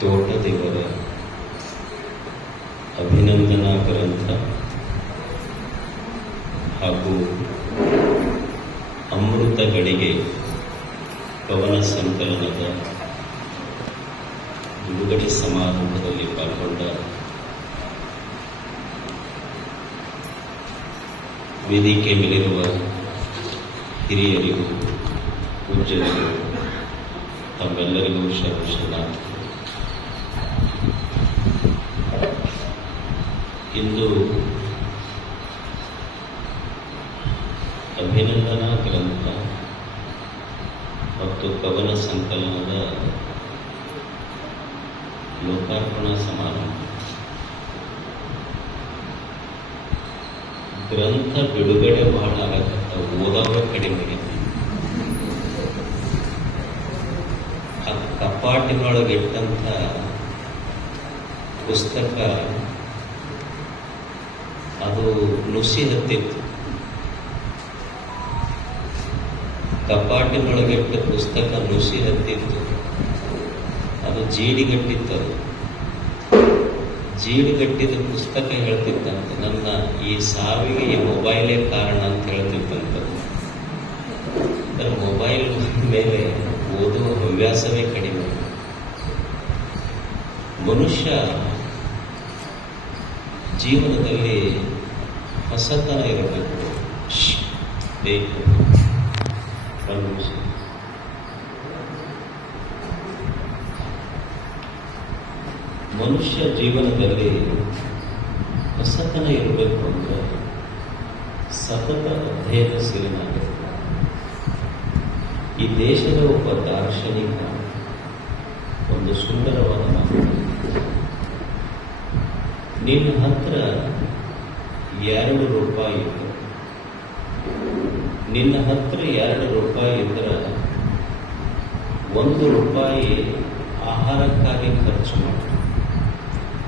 ತೋಟದೇವರ ಅಭಿನಂದನಾ ಗ್ರಂಥ ಹಾಗೂ ಅಮೃತ ಗಡಿಗೆ ಕವನ ಸಂಕಲನದ ಬಿಡುಗಡೆ ಸಮಾರಂಭದಲ್ಲಿ ಪಾಲ್ಗೊಂಡ ವೇದಿಕೆ ಮೇಲಿರುವ ಹಿರಿಯರಿಗೂ ಪೂಜ್ಯರಿಗೂ ತಮ್ಮೆಲ್ಲರಿಗೂ ಶರಣ. ಇಂದು ಅಭಿನಂದನಾ ಗ್ರಂಥ ಮತ್ತು ಕವನ ಸಂಕಲನದ ಲೋಕಾರ್ಪಣಾ ಸಮಾರಂಭ. ಗ್ರಂಥ ಬಿಡುಗಡೆ ಬಹಳ ಆಗತ್ತ, ಓದೋರ ಕಡಿಮೆ. ಆ ಕಪಾಟಿನೊಳಗಿಟ್ಟಂಥ ಪುಸ್ತಕ ಅದು ನುಸಿ ಹತ್ತಿತ್ತು. ಕಪಾಟಿನೊಳಗಿಟ್ಟ ಪುಸ್ತಕ ನುಸಿ ಹತ್ತಿತ್ತು. ಅದು ಜೀಡಿಗಟ್ಟಿತ್ತು. ಅದು ಜೀಡಿಗಟ್ಟಿದ ಪುಸ್ತಕ ಹೇಳ್ತಿತ್ತಂತೆ, ನನ್ನ ಈ ಸಾವಿಗೆ ಈ ಮೊಬೈಲೇ ಕಾರಣ ಅಂತ ಹೇಳ್ತಿತ್ತಂತ. ಮೊಬೈಲ್ ಮೇಲೆ ಓದುವ ಹವ್ಯಾಸವೇ ಕಡಿಮೆ. ಮನುಷ್ಯ ಜೀವನದಲ್ಲಿ ಹೊಸತನ ಇರಬೇಕು, ಬೇಕು. ಮನುಷ್ಯ ಜೀವನದಲ್ಲಿ ಹೊಸತನ ಇರಬೇಕು ಅಂದರೆ ಸತತ ಅಧ್ಯಯನಶೀಲನಾಗಿರಬೇಕು. ಈ ದೇಶದ ಒಬ್ಬ ದಾರ್ಶನಿಕ ಒಂದು ಸುಂದರವಾದ ಮಾತು, ನಿನ್ನ ಹತ್ರ 2 ರೂಪಾಯಿ ಇತ್ತು, ನಿನ್ನ ಹತ್ರ 2 ರೂಪಾಯಿ ಇದ್ದರೆ 1 ರೂಪಾಯಿ ಆಹಾರಕ್ಕಾಗಿ ಖರ್ಚು ಮಾಡು,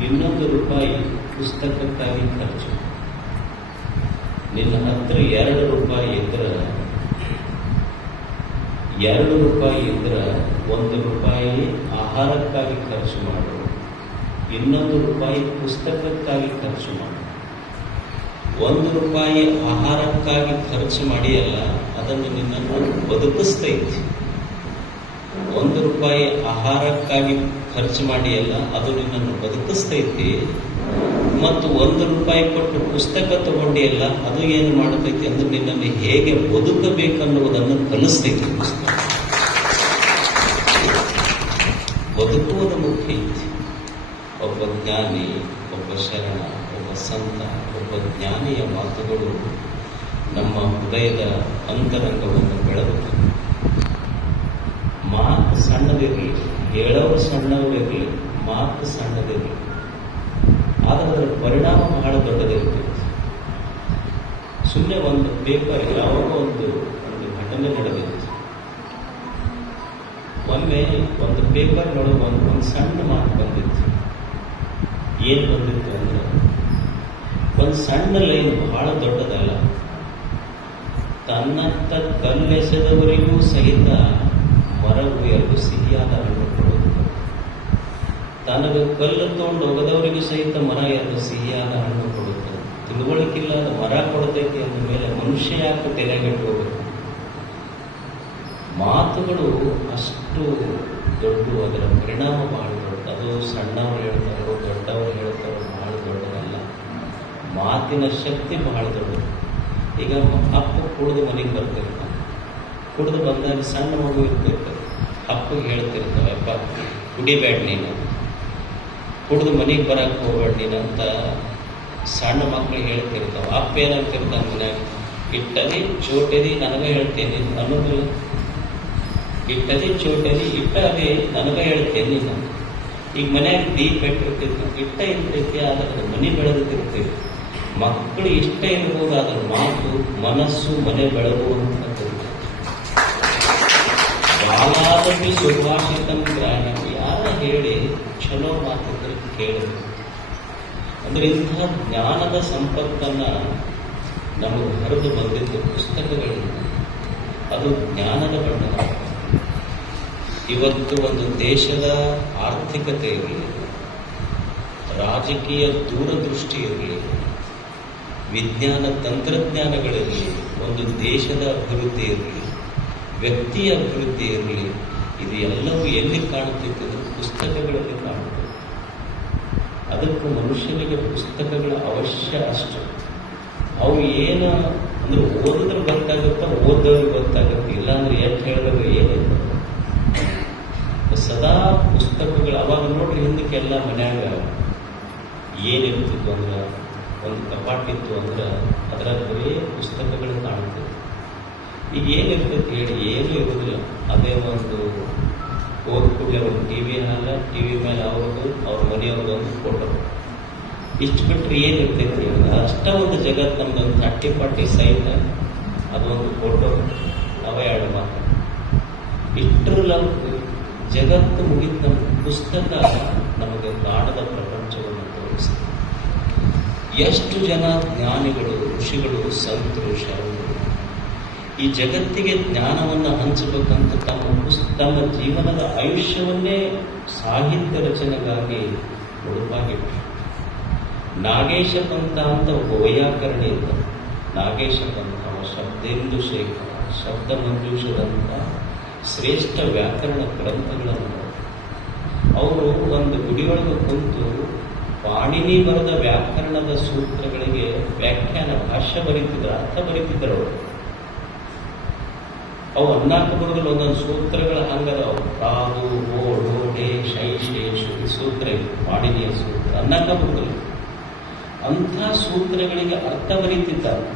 2 ರೂಪಾಯಿ ಪುಸ್ತಕಕ್ಕಾಗಿ ಖರ್ಚು ಮಾಡು. ನಿನ್ನ ಹತ್ರ 2 ರೂಪಾಯಿ ಇದ್ದರೆ 2 ರೂಪಾಯಿ ಇದ್ದರೆ 1 ರೂಪಾಯಿ ಆಹಾರಕ್ಕಾಗಿ ಖರ್ಚು ಮಾಡು, 2 ರೂಪಾಯಿ ಪುಸ್ತಕಕ್ಕಾಗಿ ಖರ್ಚು ಮಾಡು. 1 ರೂಪಾಯಿ ಆಹಾರಕ್ಕಾಗಿ ಖರ್ಚು ಮಾಡಿಯಲ್ಲ, ಅದನ್ನು ನಿನ್ನನ್ನು ಬದುಕಿಸ್ತೈತಿ. 1 ರೂಪಾಯಿ ಆಹಾರಕ್ಕಾಗಿ ಖರ್ಚು ಮಾಡಿಯಲ್ಲ, ಅದು ನಿನ್ನನ್ನು ಬದುಕಿಸ್ತೈತಿ. ಮತ್ತು 1 ರೂಪಾಯಿ ಕೊಟ್ಟು ಪುಸ್ತಕ ತಗೊಂಡಿಯಲ್ಲ, ಅದು ಏನು ಮಾಡತೈತಿ ಅಂದ್ರೆ ನಿನ್ನನ್ನು ಹೇಗೆ ಬದುಕಬೇಕನ್ನುವುದನ್ನು ಕಲಿಸ್ತೈತಿ. ಬದುಕುವುದು ಮುಖ್ಯ ಐತಿ. ಒಬ್ಬ ಜ್ಞಾನಿ, ಒಬ್ಬ ಶರಣ, ಒಬ್ಬ ಸಂತ, ಒಬ್ಬ ಜ್ಞಾನಿಯ ಮಾತುಗಳು ನಮ್ಮ ಹೃದಯದ ಅಂತರಂಗವನ್ನು ಬೆಳಗುತ್ತವೆ. ಮಾತು ಸಣ್ಣದಿರಲಿ, ಹೇಳೋರು ಸಣ್ಣವರಿರಲಿ, ಮಾತು ಸಣ್ಣದಿರಲಿ, ಆದರೆ ಅದರ ಪರಿಣಾಮ ಬಹಳ ದೊಡ್ಡದಿರ್ತೈತಿ. ಸುಮ್ಮನೆ ಒಂದು ಪೇಪರ್, ಯಾವಾಗ ಒಂದು ಘಟನೆ ನಡೆದಿತ್ತು. ಒಮ್ಮೆ ಒಂದು ಪೇಪರ್ನೊಳಗೆ ಒಂದು ಸಣ್ಣ ಮಾತು ಬಂದಿತ್ತು. ಏನು ಬಂದಿತ್ತು ಅಂದ್ರೆ, ಒಂದು ಸಣ್ಣ ಲೈನ್, ಬಹಳ ದೊಡ್ಡದಲ್ಲ. ತನ್ನತ್ತ ಕಲ್ಲೆಸೆದವರಿಗೂ ಸಹಿತ ಮರವು 2 ಸಿಹಿಯಾದ ಹಣ್ಣು ಕೊಡುವುದು. ತನಗೆ ಕಲ್ಲು ತಗೊಂಡು ಹೋಗದವರಿಗೂ ಸಹಿತ ಮರ 2 ಸಿಹಿಯಾದ ಹಣ್ಣು ಕೊಡುತ್ತದೆ. ತಿಳುವಳಿಕಿಲ್ಲದ ಮರ ಕೊಡತೈತಿ ಅಂದ ಮೇಲೆ ಮನುಷ್ಯ ಯಾಕೆ ತೆರೆಗೆಟ್ಟು ಹೋಗಬೇಕು? ಮಾತುಗಳು ಅಷ್ಟು ದೊಡ್ಡ, ಅದರ ಪರಿಣಾಮ ಬಹಳ ದೊಡ್ಡ. ಅದು ಸಣ್ಣವರು ಹೇಳ್ತಾರೋ ದೊಡ್ಡವರು ಹೇಳ್ತಾರೋ ಬಹಳ ದೊಡ್ಡದಲ್ಲ. ಮಾತಿನ ಶಕ್ತಿ ಬಹಳ ದೊಡ್ಡದು. ಈಗ ಅಪ್ಪ ಕುಡಿದು ಮನೆಗೆ ಬರ್ತಿರ್ತಾನೆ. ಕುಡಿದು ಬಂದಾಗ ಸಣ್ಣ ಮಗು ಇರ್ತಿರ್ತಾರೆ, ಅಪ್ಪಗೆ ಹೇಳ್ತಿರ್ತಾವೆ, ಅಪ್ಪ ಕುಡಿಬೇಡ ನೀನು, ಕುಡಿದು ಮನೆಗೆ ಬರಕ್ಕೆ ಹೋಗ್ಬೇಡ ನೀನು ಅಂತ ಸಣ್ಣ ಮಕ್ಕಳಿಗೆ ಹೇಳ್ತಿರ್ತಾವೆ. ಅಪ್ಪ ಏನಾಗ್ತಿರ್ತಾನೆ ಮನ್ಯಾಗ, ಇಟ್ಟದಿ ಚೋಟದಿ ನನಗೆ ಹೇಳ್ತೇನೆ ಅನ್ನೋದಿಲ್ಲ. ಇಟ್ಟದಿ ಚೋಟದಿ ಇಟ್ಟದಿ ನನಗೆ ಹೇಳ್ತೇನೆ ನೀನು. ಈಗ ಮನ್ಯಾಗ ದೀಪ ಇಟ್ಟಿರ್ತಿತ್ತು, ಇಟ್ಟ ಇರ್ತೈತಿ, ಆದರೆ ಮನೆ ಬೆಳೆದಿರ್ತೈತಿ. ಮಕ್ಕಳು ಇಷ್ಟ ಇರ್ಬೋದು, ಅದರ ಮಾತು ಮನಸ್ಸು ಮನೆ ಬೆಳಗುವಂಥದ್ದು. ಬಾಲಾದಪಿ ಸುಭಾಷಿತಂ ಗ್ರಾಹ್ಯಂ, ಯಾರ ಹೇಳಿ ಚಲೋ ಮಾತುಗಳು ಕೇಳಿದ್ರು ಅಂದ್ರೆ ಇಂಥ ಜ್ಞಾನದ ಸಂಪತ್ತನ್ನು ನಮಗೆ ಹರಿದು ಬಂದಿದ್ದ ಪುಸ್ತಕಗಳಿಂದ ಅದು ಜ್ಞಾನದ ಬಣ್ಣ. ಇವತ್ತು ಒಂದು ದೇಶದ ಆರ್ಥಿಕತೆ ಇರಲಿ, ರಾಜಕೀಯ ದೂರದೃಷ್ಟಿ ಇರಲಿ, ವಿಜ್ಞಾನ ತಂತ್ರಜ್ಞಾನಗಳಿರಲಿ, ಒಂದು ದೇಶದ ಅಭಿವೃದ್ಧಿ ಇರಲಿ, ವ್ಯಕ್ತಿಯ ಅಭಿವೃದ್ಧಿ ಇರಲಿ, ಇದು ಎಲ್ಲವೂ ಎಲ್ಲಿ ಕಾಣುತ್ತಿತ್ತು? ಪುಸ್ತಕಗಳಲ್ಲಿ ಕಾಣುತ್ತೆ. ಅದಕ್ಕೂ ಮನುಷ್ಯನಿಗೆ ಪುಸ್ತಕಗಳ ಅವಶ್ಯ ಅಷ್ಟು. ಅವು ಏನು ಅಂದ್ರೆ ಓದಿದ್ರೆ ಗೊತ್ತಾಗುತ್ತಾ, ಓದೋರಿಗೆ ಗೊತ್ತಾಗುತ್ತೆ, ಇಲ್ಲಾಂದ್ರೆ ಎಷ್ಟು ಹೇಳಿದ್ರೆ ಏನಿಲ್ಲ. ಸದಾ ಪುಸ್ತಕಗಳು ಅವಾಗ ನೋಡ್ರಿ, ಹಿಂದಕ್ಕೆಲ್ಲ ಮನ್ಯಾಗ ಏನಿರ್ತಿತ್ತು ಅಂದ್ರೆ ಒಂದು ಕಪಾಟಿತ್ತು ಅಂದ್ರೆ ಅದರ ಬರೀ ಪುಸ್ತಕಗಳು ಕಾಣುತ್ತೆ. ಈಗ ಏನಿರ್ತೈತಿ ಹೇಳಿ? ಏನೂ ಇರುವುದಿಲ್ಲ. ಅದೇ ಒಂದು ಹೋದ ಕೂಡಲೇ ಒಂದು ಟಿವಿ ಹಾಲ, ಟಿವಿ ಮೇಲೆ ಅವ್ರ ಮನೆಯವ್ರದ್ದು ಒಂದು ಫೋಟೋ, ಇಷ್ಟು ಬಿಟ್ಟರೆ ಏನಿರ್ತೈತಿ? ಅಷ್ಟ ಒಂದು ಜಗತ್ತು ನಮ್ದೊಂದು 30-40 ಸೈಟ್, ಅದೊಂದು ಫೋಟೋ, ಅವೇ ಎರಡು ಮಾತು. ಇಷ್ಟರಲ್ಲ ಜಗತ್ತು ಮುಗಿದ ನಮ್ಮ ಪುಸ್ತಕ ನಮಗೆ ಕಾಣದ ಪ್ರಪಂಚವನ್ನು ತೋರಿಸ್ತದೆ. ಎಷ್ಟು ಜನ ಜ್ಞಾನಿಗಳು, ಋಷಿಗಳು, ಸಂತರು, ಶರಣರು ಈ ಜಗತ್ತಿಗೆ ಜ್ಞಾನವನ್ನು ಹಂಚಬೇಕಂತ ತಮ್ಮ ಜೀವನದ ಆಯುಷ್ಯವನ್ನೇ ಸಾಹಿತ್ಯ ರಚನೆಗಾಗಿ ಮುಡುಪಾಗಿಟ್ಟರು. ನಾಗೇಶ ಪಂಥ ಅಂತ ಒಬ್ಬ ವೈಯಾಕರಣಿ ಇದ್ದ. ನಾಗೇಶ ಪಂಥ ಶಬ್ದೇಂದು ಶೇಖರ, ಶಬ್ದ ಮಂಜೂಷದಂಥ ಶ್ರೇಷ್ಠ ವ್ಯಾಕರಣ ಗ್ರಂಥಗಳನ್ನು ಅವರು ಒಂದು ಗುಡಿಯೊಳಗೆ ಕುಂತು ಪಾಣಿನಿ ಬರೆದ ವ್ಯಾಕರಣದ ಸೂತ್ರಗಳಿಗೆ ವ್ಯಾಖ್ಯಾನ, ಭಾಷ್ಯ ಬರೀತಿದ್ರು, ಅರ್ಥ ಬರೀತಿದ್ರು. ಅವರು ಅವು 14 ಬರೋದ್ರಲ್ಲಿ ಒಂದೊಂದು ಸೂತ್ರಗಳ ಹಂಗದವು. ಕಾದು, ಓಡು, ಡೇ, ಶೈ, ಶೇಷು ಈ ಸೂತ್ರ ಇತ್ತು, ಪಾಣಿನಿಯ ಸೂತ್ರ 14 ಬರೋದ್ರಲ್ಲಿ. ಅಂಥ ಸೂತ್ರಗಳಿಗೆ ಅರ್ಥ ಬರೀತಿದ್ದಾರೆ.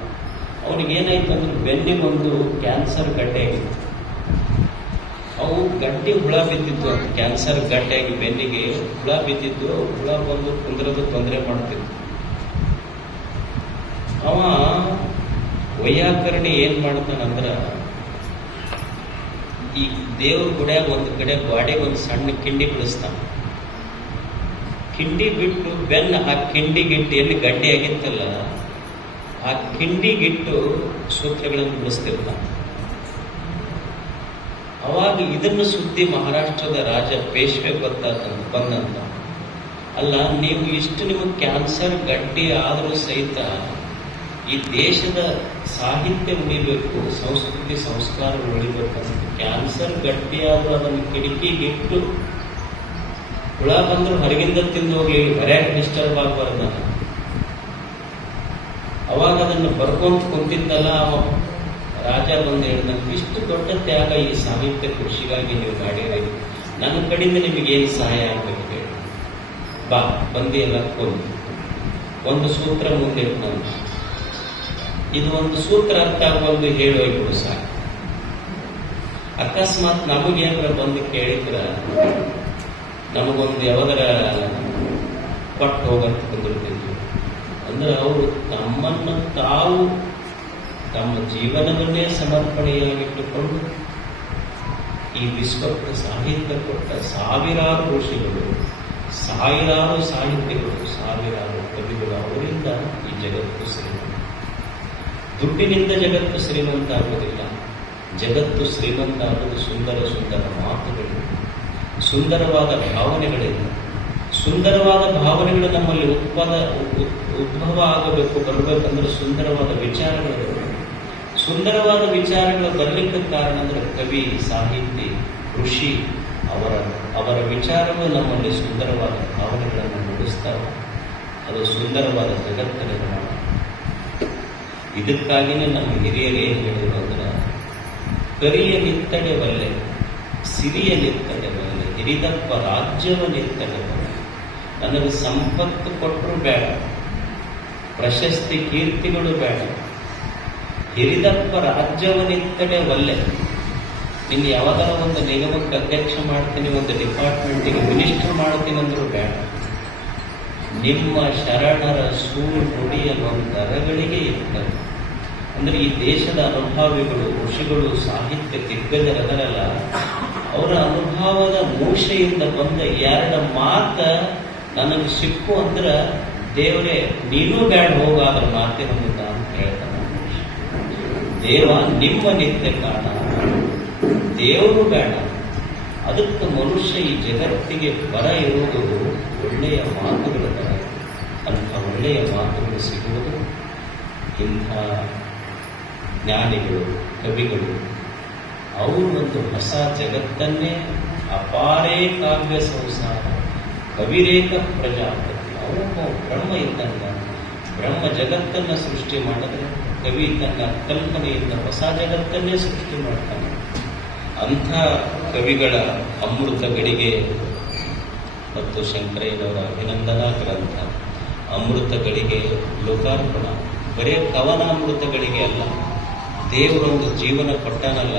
ಅವ್ರಿಗೇನಾಯ್ತು ಅಂದ್ರೆ ಬೆನ್ನಿಗೊಂದು ಕ್ಯಾನ್ಸರ್ ಗಡ್ಡೆ ಆಗಿತ್ತು. ಅವು ಗಡ್ಡೆ ಹುಳ ಬಿದ್ದಿತ್ತು ಅಂತ, ಕ್ಯಾನ್ಸರ್ ಗಡ್ಡೆಯಾಗಿ ಬೆನ್ನಿಗೆ ಹುಳ ಬಿದ್ದಿದ್ದು. ಹುಳ ಬಂದು ಕುಂದ್ರದು ತೊಂದರೆ ಮಾಡ್ತಿತ್ತು. ಅವ ವೈಯಾಕರಣಿ ಏನ್ ಮಾಡ್ತಾನಂದ್ರ, ಈ ದೇವ್ರ ಗುಡಿಯಾಗ ಒಂದು ಕಡೆ ಗಾಡಿಗೆ ಒಂದು ಸಣ್ಣ ಕಿಂಡಿ ಬಿಡಿಸ್ತಾನ. ಕಿಂಡಿ ಬಿಟ್ಟು ಬೆನ್ನ ಆ ಕಿಂಡಿಗಿಟ್ಟು ಎಲ್ಲಿ ಗಡ್ಡೆ ಆಗಿತ್ತಲ್ಲ ಆ ಕಿಂಡಿಗಿಟ್ಟು ಸೂತ್ರಗಳನ್ನು ಬಿಡಿಸ್ತಿರ್ತಾನೆ. ಅವಾಗ ಇದನ್ನು ಸುದ್ದಿ ಮಹಾರಾಷ್ಟ್ರದ ರಾಜ ಪೇಶ್ವೆ ಬಂದಂತ, ಅಲ್ಲ ನೀವು ಇಷ್ಟು ನಿಮಗೆ ಕ್ಯಾನ್ಸರ್ ಗಡ್ಡೆ ಆದರೂ ಸಹಿತ ಈ ದೇಶದ ಸಾಹಿತ್ಯ ಉಳಿಬೇಕು, ಸಂಸ್ಕೃತಿ ಸಂಸ್ಕಾರ ಉಳಿಬೇಕಂತ ಕ್ಯಾನ್ಸರ್ ಗಟ್ಟಿಯಾದರೂ ಅದನ್ನು ಕಿಟಕಿಗಿಟ್ಟು ಹುಳ ಬಂದರೂ ಹೊರಗಿಂದ ತಿಂದು ಹೋಗ್ಲಿ, ಹೊರಗೆ ಡಿಸ್ಟರ್ಬ್ ಆಗಬಾರ್ದು. ಅವಾಗ ಅದನ್ನು ಬರ್ಕೊಂತ ಕುಂತಿದ್ದಲ್ಲ ಅವ ರಾಜ ಬಂದು ಹೇಳಿದ, ಇಷ್ಟು ದೊಡ್ಡ ತ್ಯಾಗ ಈ ಸಾಹಿತ್ಯ ಕೃಷಿಗಾಗಿ ನೀವು ಮಾಡಿರಿ, ನನ್ನ ಕಡೆಯಿಂದ ನಿಮಗೇನು ಸಹಾಯ ಆಗಬೇಕು ಹೇಳಿ, ಬಾ ಬಂದಿ ಎಲ್ಲ ಕೊಂದು ಒಂದು ಸೂತ್ರ ಮುಂದೆ ನಾನು ಇದು ಒಂದು ಸೂತ್ರ ಅರ್ಥ ಬಂದು ಹೇಳೋಯ್ತು ಸಾಕು. ಅಕಸ್ಮಾತ್ ನಮಗೇನಾರ ಬಂದು ಕೇಳಿದ್ರ ನಮಗೊಂದು ಯಾವಾಗರ ಕೊಟ್ಟು ಹೋಗಂತ ಬಂದಿರ್ತಿದ್ವಿ ಅಂದ್ರೆ ಅವರು ತಮ್ಮನ್ನು ತಾವು ತಮ್ಮ ಜೀವನವನ್ನೇ ಸಮರ್ಪಣೆಯಾಗಿಟ್ಟುಕೊಂಡು ಈ ವಿಶ್ವಕ್ಕೆ ಸಾಹಿತ್ಯ ಕೊಟ್ಟ ಸಾವಿರಾರು ಋಷಿಗಳು, ಸಾವಿರಾರು ಸಾಹಿತ್ಯಗಳು, ಸಾವಿರಾರು ಕವಿಗಳು, ಅವರಿಂದ ಈ ಜಗತ್ತು ಶ್ರೀಮಂತ. ದುಡ್ಡಿನಿಂದ ಜಗತ್ತು ಶ್ರೀಮಂತ ಆಗುವುದಿಲ್ಲ. ಜಗತ್ತು ಶ್ರೀಮಂತ ಆಗುವುದು ಸುಂದರ ಸುಂದರ ಮಾತುಗಳು, ಸುಂದರವಾದ ಭಾವನೆಗಳಿಂದ. ಸುಂದರವಾದ ಭಾವನೆಗಳು ನಮ್ಮಲ್ಲಿ ಉದ್ಭವ ಆಗಬೇಕು, ಬರಬೇಕಂದ್ರೆ ಸುಂದರವಾದ ವಿಚಾರಗಳು. ಸುಂದರವಾದ ವಿಚಾರಗಳು ಬರಲಿಕ್ಕೆ ಕಾರಣ ಅಂದ್ರೆ ಕವಿ, ಸಾಹಿತಿ, ಋಷಿ ಅವರ ವಿಚಾರಗಳು ನಮ್ಮಲ್ಲಿ ಸುಂದರವಾದ ಭಾವನೆಗಳನ್ನು ಮೂಡಿಸ್ತಾವೆ. ಅದು ಸುಂದರವಾದ ಜಗತ್ತು ನಿರ್ಮಾಣ. ಇದಕ್ಕಾಗಿಯೇ ನಮ್ಮ ಹಿರಿಯರು ಏನು ಹೇಳಿದ್ರು ಅಂದ್ರೆ, ಕರಿಯ ನಿತ್ತಡೆ ಬಲ್ಲೆ, ಸಿರಿಯ ನಿತ್ತಡೆ ಬಲ್ಲೆ, ಹಿರಿದಪ್ಪ ರಾಜ್ಯವ ನಿತ್ತಡೆ ಬಲ್ಲೆ. ನನಗೆ ಸಂಪತ್ತು ಕೊಟ್ಟರು ಬೇಡ, ಪ್ರಶಸ್ತಿ ಕೀರ್ತಿಗಳು ಬೇಡ, ಹಿರಿದಪ್ಪ ರಾಜ್ಯವನಿತ್ತಡೆ ಒಲ್ಲೆ. ನಿನ್ನ ಯಾವಾಗಾರ ಒಂದು ನಿಗಮಕ್ಕೆ ಅಧ್ಯಕ್ಷ ಮಾಡ್ತೀನಿ, ಒಂದು ಡಿಪಾರ್ಟ್ಮೆಂಟಿಗೆ ಮಿನಿಸ್ಟರ್ ಮಾಡ್ತೀನಿ ಅಂದ್ರೂ ಬೇಡ, ನಿಮ್ಮ ಶರಣರ ಸೂರು ನುಡಿಯ ಒಂದರಗಳಿಗೆ ಇರ್ತಾರೆ. ಅಂದ್ರೆ ಈ ದೇಶದ ಅನುಭಾವಿಗಳು, ಋಷಿಗಳು, ಸಾಹಿತ್ಯ ದಿಗ್ಗಜರದರಲ್ಲ, ಅವರ ಅನುಭವದ ಮೂಷೆಯಿಂದ ಬಂದ ಎರಡು ಮಾತ ನನಗೆ ಸಿಕ್ಕು ಅಂದ್ರೆ ದೇವರೇ ನೀನು ಬೇಡ ಹೋಗಾದ್ರ ಮಾತಿನ ಮುಂದ ಅಂತ ಹೇಳ್ತಾನೆ. ದೇವ ನಿಮ್ಮ ನಿತ್ಯ ಕಾಣ, ದೇವರು ಬೇಡ, ಅದಕ್ಕೆ ಮನುಷ್ಯ ಈ ಜಗತ್ತಿಗೆ ಬರ ಇರುವುದು ಒಳ್ಳೆಯ ಮಾತುಗಳ ತರ. ಅಂಥ ಒಳ್ಳೆಯ ಮಾತುಗಳು ಸಿಗುವುದು ಇಂಥ ಜ್ಞಾನಿಗಳು, ಕವಿಗಳು. ಅವರು ಒಂದು ಹೊಸ ಜಗತ್ತನ್ನೇ ಅಪಾರೇ ಕಾವ್ಯ ಸಂಸಾರ ಕವಿರೇಕ ಪ್ರಜಾಪತಿ. ಅವನು ಬ್ರಹ್ಮ ಇದ್ದಂಗ, ಬ್ರಹ್ಮ ಜಗತ್ತನ್ನು ಸೃಷ್ಟಿ ಮಾಡಿದ್ರೆ ಕವಿ ತನ್ನ ಕಲ್ಪನೆಯಿಂದ ಹೊಸ ಜಗತ್ತನ್ನೇ ಸೃಷ್ಟಿ ಮಾಡ್ತಾನೆ. ಅಂಥ ಕವಿಗಳ ಅಮೃತಗಳಿಗೆ ಮತ್ತು ಶಂಕರಯ್ಯನವರ ಅಭಿನಂದನಾ ಗ್ರಂಥ ಅಮೃತಗಳಿಗೆ ಲೋಕಾರ್ಪಣ. ಬರೇ ಕವನ ಅಮೃತಗಳಿಗೆ ಅಲ್ಲ, ದೇವರೊಂದು ಜೀವನ ಕೊಟ್ಟಾನಲ್ಲ,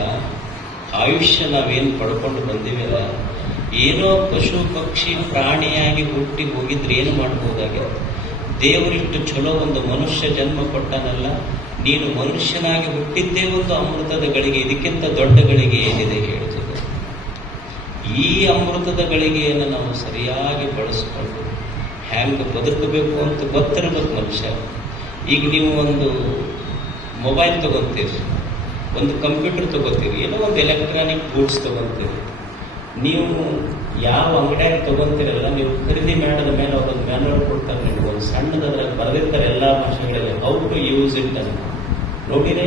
ಆಯುಷ್ಯ ನಾವೇನು ಪಡ್ಕೊಂಡು ಬಂದಿವಲ್ಲ, ಏನೋ ಪಶು ಪಕ್ಷಿ ಪ್ರಾಣಿಯಾಗಿ ಹುಟ್ಟಿ ಹೋಗಿದ್ರೆ ಏನು ಮಾಡ್ಬೋದಾಗಿತ್ತು. ದೇವರಿಷ್ಟು ಚಲೋ ಒಂದು ಮನುಷ್ಯ ಜನ್ಮ ಕೊಟ್ಟಾನಲ್ಲ, ನೀನು ಮನುಷ್ಯನಾಗಿ ಹುಟ್ಟಿದ್ದೇ ಒಂದು ಅಮೃತದ ಗಳಿಗೆ, ಇದಕ್ಕಿಂತ ದೊಡ್ಡ ಗಳಿಗೆ ಏನಿದೆ ಹೇಳ್ತದೆ. ಈ ಅಮೃತದ ಗಳಿಗೆಯನ್ನು ನಾವು ಸರಿಯಾಗಿ ಬಳಸ್ಕೊಂಡು ಹ್ಯಾಂಗೆ ಬದುಕಬೇಕು ಅಂತ ಗೊತ್ತಿರಬೇಕು ಮನುಷ್ಯ. ಈಗ ನೀವು ಒಂದು ಮೊಬೈಲ್ ತಗೊತೀರಿ, ಒಂದು ಕಂಪ್ಯೂಟರ್ ತಗೋತೀರಿ, ಏನೋ ಒಂದು ಎಲೆಕ್ಟ್ರಾನಿಕ್ ಗೂಡ್ಸ್ ತಗೊತೀರಿ. ನೀವು ಯಾವ ಅಂಗಡಿಯಾಗ ತಗೊಂತೀರಲ್ಲ, ನೀವು ಖರೀದಿ ಮಾಡಿದ ಮೇಲೆ ಅವರೊಂದು ಮ್ಯಾನುವಲ್ ಕೊಡ್ತಾರೆ, ನಿಮ್ಗೆ ಒಂದು ಸಣ್ಣದಾದ್ರಾಗ ಬರೆದಿರ್ತಾರೆ ಎಲ್ಲ ಭಾಷೆಗಳಲ್ಲಿ, ಹೌ ಟು ಯೂಸ್ ಇಟ್ ಅಂತ. ನೋಡಿರೇ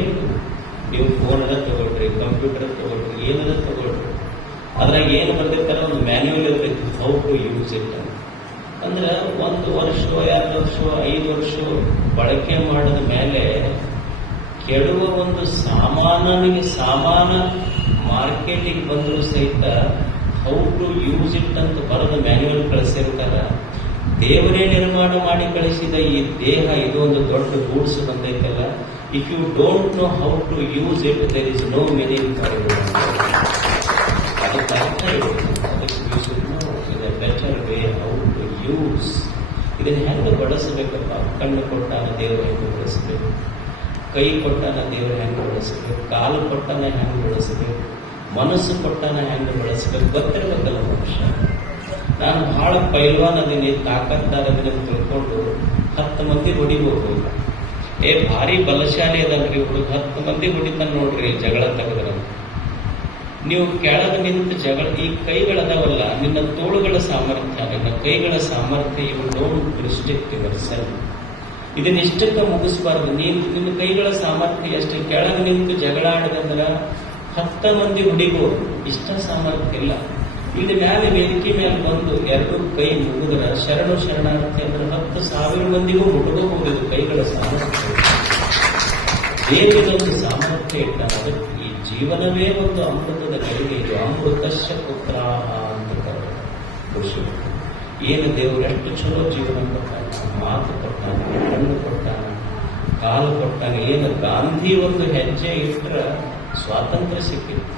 ನೀವು ಫೋನೆಲ್ಲ ತಗೊಳ್ರಿ, ಕಂಪ್ಯೂಟರ್ ತಗೊಳ್ರಿ, ಏನಾರ ತಗೊಳ್ರಿ, ಅದ್ರಾಗ ಏನು ಬರೆದಿರ್ತಾರೆ ಒಂದು ಮ್ಯಾನ್ಯುವಲ್ ಇರ್ತೈತಿ, ಹೌ ಟು ಯೂಸ್ ಇಟ್ ಅಂತ. ಅಂದ್ರೆ 1 ವರ್ಷ 2 ವರ್ಷ 5 ವರ್ಷ ಬಳಕೆ ಮಾಡಿದ ಮೇಲೆ ಕೆಡುವ ಒಂದು ಸಾಮಾನ ಮಾರ್ಕೆಟಿಗೆ ಬಂದರೂ ಸಹಿತ ಹೌ ಟು ಯೂಸ್ ಇಟ್ ಅಂತ ಬರೆದ ಮ್ಯಾನ್ಯುವಲ್ ಕಳಿಸಿರ್ತಾರ. ದೇವರೇ ನಿರ್ಮಾಣ ಮಾಡಿ ಕಳಿಸಿದ ಈ ದೇಹ ಇದು ಒಂದು ದೊಡ್ಡ ಗೂಡ್ಸ್ ಬಂದೈತಲ್ಲ, if you don't know how to use it there is no meaning for you. ಅದಕ್ಕೆ ಅರ್ಥ better way how to use. ಇದನ್ನು ಹೆಂಗೆ ಬಳಸಬೇಕಪ್ಪ? ಕಣ್ಣು ಕೊಟ್ಟಾನ ದೇವರು ಹೆಂಗೆ ಬಳಸಬೇಕು, ಕೈ ಕೊಟ್ಟಾನ ದೇವರು ಹೆಂಗೆ ಬಳಸಬೇಕು, ಕಾಲು ಕೊಟ್ಟಾನ ಹೆಂಗೆ ಬಳಸಬೇಕು, ಮನಸ್ಸು ಕೊಟ್ಟಾನ ಹೆಂಗೆ ಬಳಸಬೇಕು ಗೊತ್ತಿರಬೇಕಲ್ಲ ಮನುಷ್ಯ. ನಾನು ಬಹಳ ಪೈಲ್ವಾನ್ ಅದೀನಿ, ತಾಕತ್ತಾರ ಅದನ್ನ ತಿಳ್ಕೊಂಡು 10 ಮಂದಿ ಹೊಡಿಬೋದು. ಭಾರಿ ಬಲಶಾಲಿ ಅದಲ್ರಿ ಹುಡುಗ, 10 ಮಂದಿ ಹೊಡಿತಾನ ನೋಡ್ರಿ ಜಗಳ ತೆಗೆದ್ರ. ನೀವು ಕೆಳಗೆ ನಿಂತು ಜಗಳ, ಈ ಕೈಗಳದಾವಲ್ಲ, ನಿನ್ನ ತೋಳುಗಳ ಸಾಮರ್ಥ್ಯ, ನಿನ್ನ ಕೈಗಳ ಸಾಮರ್ಥ್ಯ, ಇವು ಡೋಂಟ್ ರಿಸ್ಟ್ರಿಕ್ಟ್ ಯುವರ್ ಸೆಲ್ಫ್. ಇದನ್ನ ಇಷ್ಟಕ್ಕೆ ಮುಗಿಸ್ಬಾರ್ದು. ನಿನ್ನ ಕೈಗಳ ಸಾಮರ್ಥ್ಯ ಎಷ್ಟು, ಕೆಳಗೆ ನಿಂತು ಜಗಳ ಆಡಿದಂದ್ರ 10 ಮಂದಿ ಹುಡಿಬೋದು, ಇಷ್ಟ ಸಾಮರ್ಥ್ಯ ಇಲ್ಲ. ಇಲ್ಲಿ ಮ್ಯಾಲೆ ವೇದಿಕೆ ಮೇಲೆ ಬಂದು 2 ಕೈ ಮುಗಿದ್ರ ಶರಣಾರ್ಥಿ ಅಂದ್ರೆ 10,000 ಮಂದಿಗೂ ಮುಟ್ಟಬಹುದು. ಕೈಗಳ ಸಾಮರ್ಥ್ಯ, ದೇವರೊಂದು ಸಾಮರ್ಥ್ಯ ಇಟ್ಟಾನ. ಅದಕ್ಕೆ ಈ ಜೀವನವೇ ಒಂದು ಅಮೃತದ ಗಳಿಗೆ. ಇದು ಅಮೃತಶ್ಯ ಪುತ್ರ ಅಂತ ಋಷಿ. ಏನು ದೇವರು ಎಷ್ಟು ಚಲೋ ಜೀವನ ಕೊಟ್ಟಾನ, ಮಾತು ಕೊಟ್ಟಾನ, ಕಣ್ಣು ಕೊಟ್ಟಾನ, ಕಾಲು ಕೊಟ್ಟಾನ. ಏನು ಗಾಂಧಿ ಒಂದು ಹೆಜ್ಜೆ ಇಟ್ರ ಸ್ವಾತಂತ್ರ್ಯ ಸಿಕ್ಕಿತ್ತು,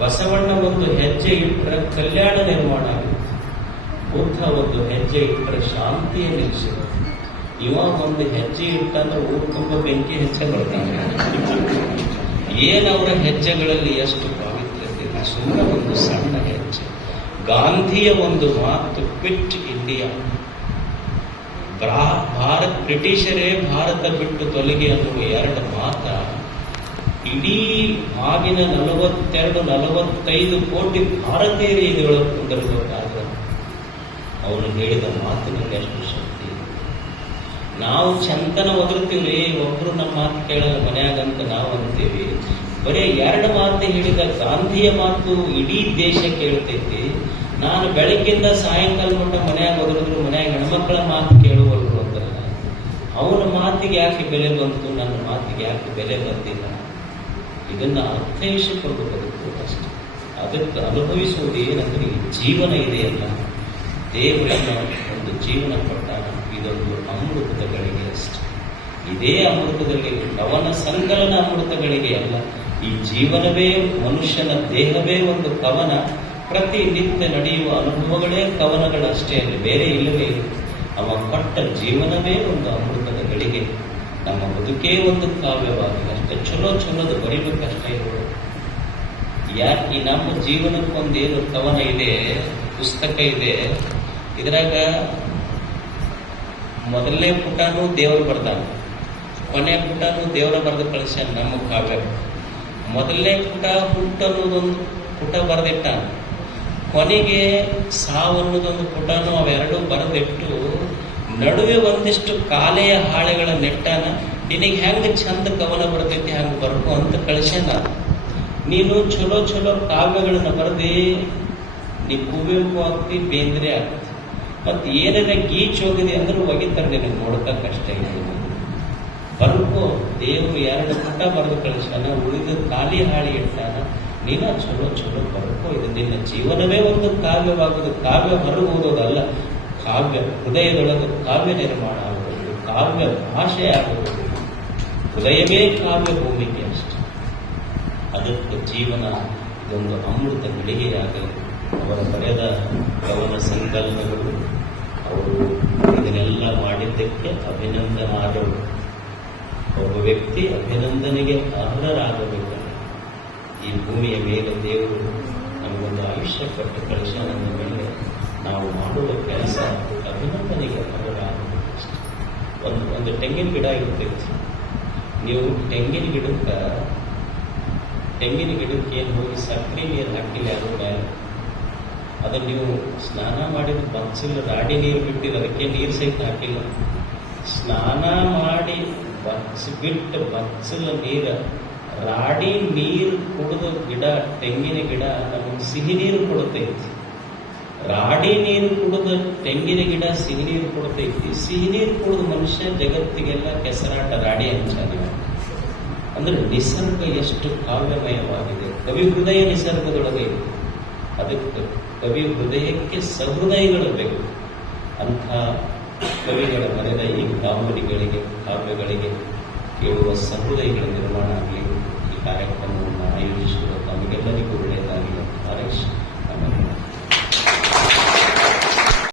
ಬಸವಣ್ಣ ಒಂದು ಹೆಜ್ಜೆ ಇಟ್ಟರೆ ಕಲ್ಯಾಣ ನಿರ್ಮಾಣ ಆಗಿತ್ತು, ಬುದ್ಧ ಒಂದು ಹೆಜ್ಜೆ ಇಟ್ಟರೆ ಶಾಂತಿಯ ನಿಲ್ಲಿಸಿದ. ಇವ ಒಂದು ಹೆಜ್ಜೆ ಇಟ್ಟಂದ್ರೆ ಊರು ತುಂಬ ಬೆಂಕಿ ಹೆಚ್ಚೆ ಬರ್ತಾನೆ. ಏನವರ ಹೆಜ್ಜೆಗಳಲ್ಲಿ ಎಷ್ಟು ಪಾವಿತ್ರ್ಯತೆ ಇದೆ. ಸುಮ್ಮನೆ ಒಂದು ಸಣ್ಣ ಹೆಜ್ಜೆ. ಗಾಂಧಿಯ ಒಂದು ಮಾತು, ಕ್ವಿಟ್ ಇಂಡಿಯಾ, ಬ್ರಿಟಿಷರೇ ಭಾರತ ಬಿಟ್ಟು ತೊಲಗಿ ಅನ್ನುವ 2 ಮಾತ ಇಡೀ ಆಗಿನ 42-45 ಕೋಟಿ ಭಾರತೀಯರು ಇದರೊಳಗೆ ಕುಂದಿರಬೇಕಾದ್ರೆ ಅವನು ಹೇಳಿದ ಮಾತಿನಲ್ಲಿ ಎಷ್ಟು ಶಕ್ತಿ. ನಾವು ಚಂತನ ಒದರ್ತೀವಿ, ಒಬ್ರು ನಮ್ಮ ಮಾತು ಕೇಳಲ್ಲ ಮನ್ಯಾಗಂತ ನಾವು ಅಂತೀವಿ. ಬರೀ 2 ಮಾತು ಹೇಳಿದ ಗಾಂಧಿಯ ಮಾತು ಇಡೀ ದೇಶ ಕೇಳ್ತೈತಿ. ನಾನು ಬೆಳಗ್ಗಿಂದ ಸಾಯಂಕಾಲ ಮಟ್ಟ ಮನ್ಯಾಗ ಒದರಿದ್ರು ಮನ್ಯಾಗ ಹೆಣ್ಮಕ್ಳ ಮಾತು ಕೇಳುವಲ್ರು ಅಂದ್ರೆ ಅವನ ಮಾತಿಗೆ ಯಾಕೆ ಬೆಲೆ ಬಂತು, ನನ್ನ ಮಾತಿಗೆ ಯಾಕೆ ಬೆಲೆ ಬಂದಿಲ್ಲ? ಇದನ್ನ ಅರ್ಥೈಸಿಕೊಂಡು ಬದುಕುವುದು ಅಷ್ಟೇ. ಅದಕ್ಕೆ ಅನುಭವಿಸುವುದು ಏನಂದ್ರೆ ಈ ಜೀವನ ಇದೆಯಲ್ಲ, ದೇವರನ್ನ ಒಂದು ಜೀವನ ಕೊಟ್ಟಾಗ ಇದೊಂದು ಅಮೃತದ ಗಳಿಗೆ ಅಷ್ಟೇ. ಇದೇ ಅಮೃತದಲ್ಲಿ ಕವನ ಸಂಕಲನ ಅಮೃತಗಳಿಗೆ ಅಲ್ಲ. ಈ ಜೀವನವೇ, ಮನುಷ್ಯನ ದೇಹವೇ ಒಂದು ಕವನ. ಪ್ರತಿನಿತ್ಯ ನಡೆಯುವ ಅನುಭವಗಳೇ ಕವನಗಳಷ್ಟೇ ಅಲ್ಲಿ, ಬೇರೆ ಇಲ್ಲವೇ ಇಲ್ಲ. ಅವ ಕೊಟ್ಟ ಜೀವನವೇ ಒಂದು ಅಮೃತದ ಗಳಿಗೆ. ನಮ್ಮ ಬದುಕೇ ಒಂದು ಕಾವ್ಯವಾಗಿದೆ ಅಷ್ಟೇ. ಚಲೋದು ಬರೀಬೇಕಷ್ಟೇ ಇರೋದು. ಯಾಕೆ ಈ ನಮ್ಮ ಜೀವನಕ್ಕೊಂದೇನು ಕವನ ಇದೆ, ಪುಸ್ತಕ ಇದೆ. ಇದ್ರಾಗ ಮೊದಲನೇ ಪುಟನೂ ದೇವರು ಬರ್ದಾನ, ಕೊನೆ ಪುಟನೂ ದೇವರ ಬರೆದು ಕಳಿಸ್ಯಾನ ನಮ್ಮ ಕಾವ್ಯ. ಮೊದಲನೇ ಪುಟ ಹುಟ್ಟನ್ನೋದೊಂದು ಪುಟ ಬರೆದಿಟ್ಟ, ಕೊನೆಗೆ ಸಾವನ್ನೋದೊಂದು ಪುಟನೋ ಅವೆರಡೂ ಬರೆದಿಟ್ಟು ನಡುವೆ ಒಂದಿಷ್ಟು ಕಾಲೆಯ ಹಾಳೆಗಳ ನೆಟ್ಟಾನ ನಿನಗೆ ಹೆಂಗೆ ಚಂದ ಕವನ ಬರ್ತೈತಿ ಹಂಗೆ ಬರ್ಕೊ ಅಂತ ಕಳಿಸ್ಯಾನ. ನೀನು ಚಲೋ ಚಲೋ ಕಾವ್ಯಗಳನ್ನ ಬರೆದಿ ನೀ ಕುವೆಂಪು ಆಗ್ತಿ, ಬೇಂದ್ರೆ ಆಗ್ತಿ. ಮತ್ತು ಏನಾರ ಗೀಚ್ ಹೋಗಿದೆ ಅಂದ್ರೆ ಒಗಿತಾರೆ ನಿನಗೆ ನೋಡ್ಕಷ್ಟೇ. ಬರ್ಕೋ, ದೇವರು 2 ಪುಟ ಬರೆದು ಕಳಿಸ್ಯಾನ, ಉಳಿದ ಖಾಲಿ ಹಾಳಿ ಇಟ್ಟಾನ. ನೀನ ಚಲೋ ಚಲೋ ಬರ್ಕೋ. ಇದು ನಿನ್ನ ಜೀವನವೇ ಒಂದು ಕಾವ್ಯವಾಗುವುದು. ಕಾವ್ಯ ಹೊರಗೆ ಓದೋದಲ್ಲ, ಕಾವ್ಯ ಹೃದಯದೊಳಗೆ ಕಾವ್ಯ ನಿರ್ಮಾಣ ಆಗುವುದು, ಕಾವ್ಯ ಭಾಷೆ ಆಗುವುದು. ಹೃದಯವೇ ಕಾವ್ಯ ಭೂಮಿಕೆ ಅಷ್ಟೆ. ಅದಕ್ಕೆ ಜೀವನ ಇದೊಂದು ಅಮೃತ ಗಳಿಗೆಯಾಗಲಿ. ಅವರ ಬರೆದ ಕವನ ಸಂಕಲನಗಳು, ಅವರು ಇದನ್ನೆಲ್ಲ ಮಾಡಿದ್ದಕ್ಕೆ ಅಭಿನಂದನಾದವರು. ಒಬ್ಬ ವ್ಯಕ್ತಿ ಅಭಿನಂದನೆಗೆ ಅರ್ಹರಾಗಬೇಕು. ಈ ಭೂಮಿಯ ಮೇಲೆ ದೇವರು ನಮಗೊಂದು ಆಯುಷ್ಯ ಕೊಟ್ಟು ಕಳಿಸ್ಯಾನ ಮೇಲೆ ನಾವು ಮಾಡುವ ಕೆಲಸ ಅಭಿನಂದನೆಗೆ ಅರ್ಹರಾಗಬೇಕು ಅಷ್ಟೆ. ಒಂದು ತೆಂಗಿನ ಗಿಡ ಇರ್ತೈತಿ. ನೀವು ತೆಂಗಿನ ಗಿಡಕ್ಕೆ ಏನು ಹೋಗಿ ಸಕ್ಕರೆ ನೀರು ಹಾಕಿಲ್ಲ ಅದು ಮೇಲೆ ಅದನ್ನು ನೀವು ಸ್ನಾನ ಮಾಡಿದ ಬಚ್ಚಲು ರಾಡಿ ನೀರು ಬಿಟ್ಟಿದ್ದು, ಅದಕ್ಕೆ ನೀರು ಸಹಿತ ಹಾಕಿಲ್ಲ. ಸ್ನಾನ ಮಾಡಿ ಬಿಟ್ಟು ಬಚ್ಚಲ ನೀರು ರಾಡಿ ನೀರು ಕುಡಿದ ಗಿಡ, ತೆಂಗಿನ ಗಿಡ ನಮಗೆ ಸಿಹಿ ನೀರು ಕೊಡ್ತೈತಿ. ರಾಡಿ ನೀರು ಕುಡಿದ ತೆಂಗಿನ ಗಿಡ ಸಿಹಿ ನೀರು ಕೊಡ್ತೈತಿ. ಸಿಹಿ ನೀರು ಕುಡಿದ ಮನುಷ್ಯ ಜಗತ್ತಿಗೆಲ್ಲ ಕೆಸರಾಟ ರಾಡಿ ಅಂಚಾನೆ. ಅಂದ್ರೆ ನಿಸರ್ಗ ಎಷ್ಟು ಕಾವ್ಯಮಯವಾಗಿದೆ. ಕವಿ ಹೃದಯ ನಿಸರ್ಗದೊಳಗೆ ಇದೆ. ಅದಕ್ಕೆ ಕವಿ ಹೃದಯಕ್ಕೆ ಸಹೃದಯಗಳು ಬೇಕು. ಅಂಥ ಕವಿಗಳ ಬರೆದ ಈ ಕಾವ್ಯಗಳಿಗೆ ಕೇಳುವ ಸಹೃದಯಗಳ ನಿರ್ಮಾಣ ಆಗಲಿ. ಈ ಕಾರ್ಯಕ್ರಮ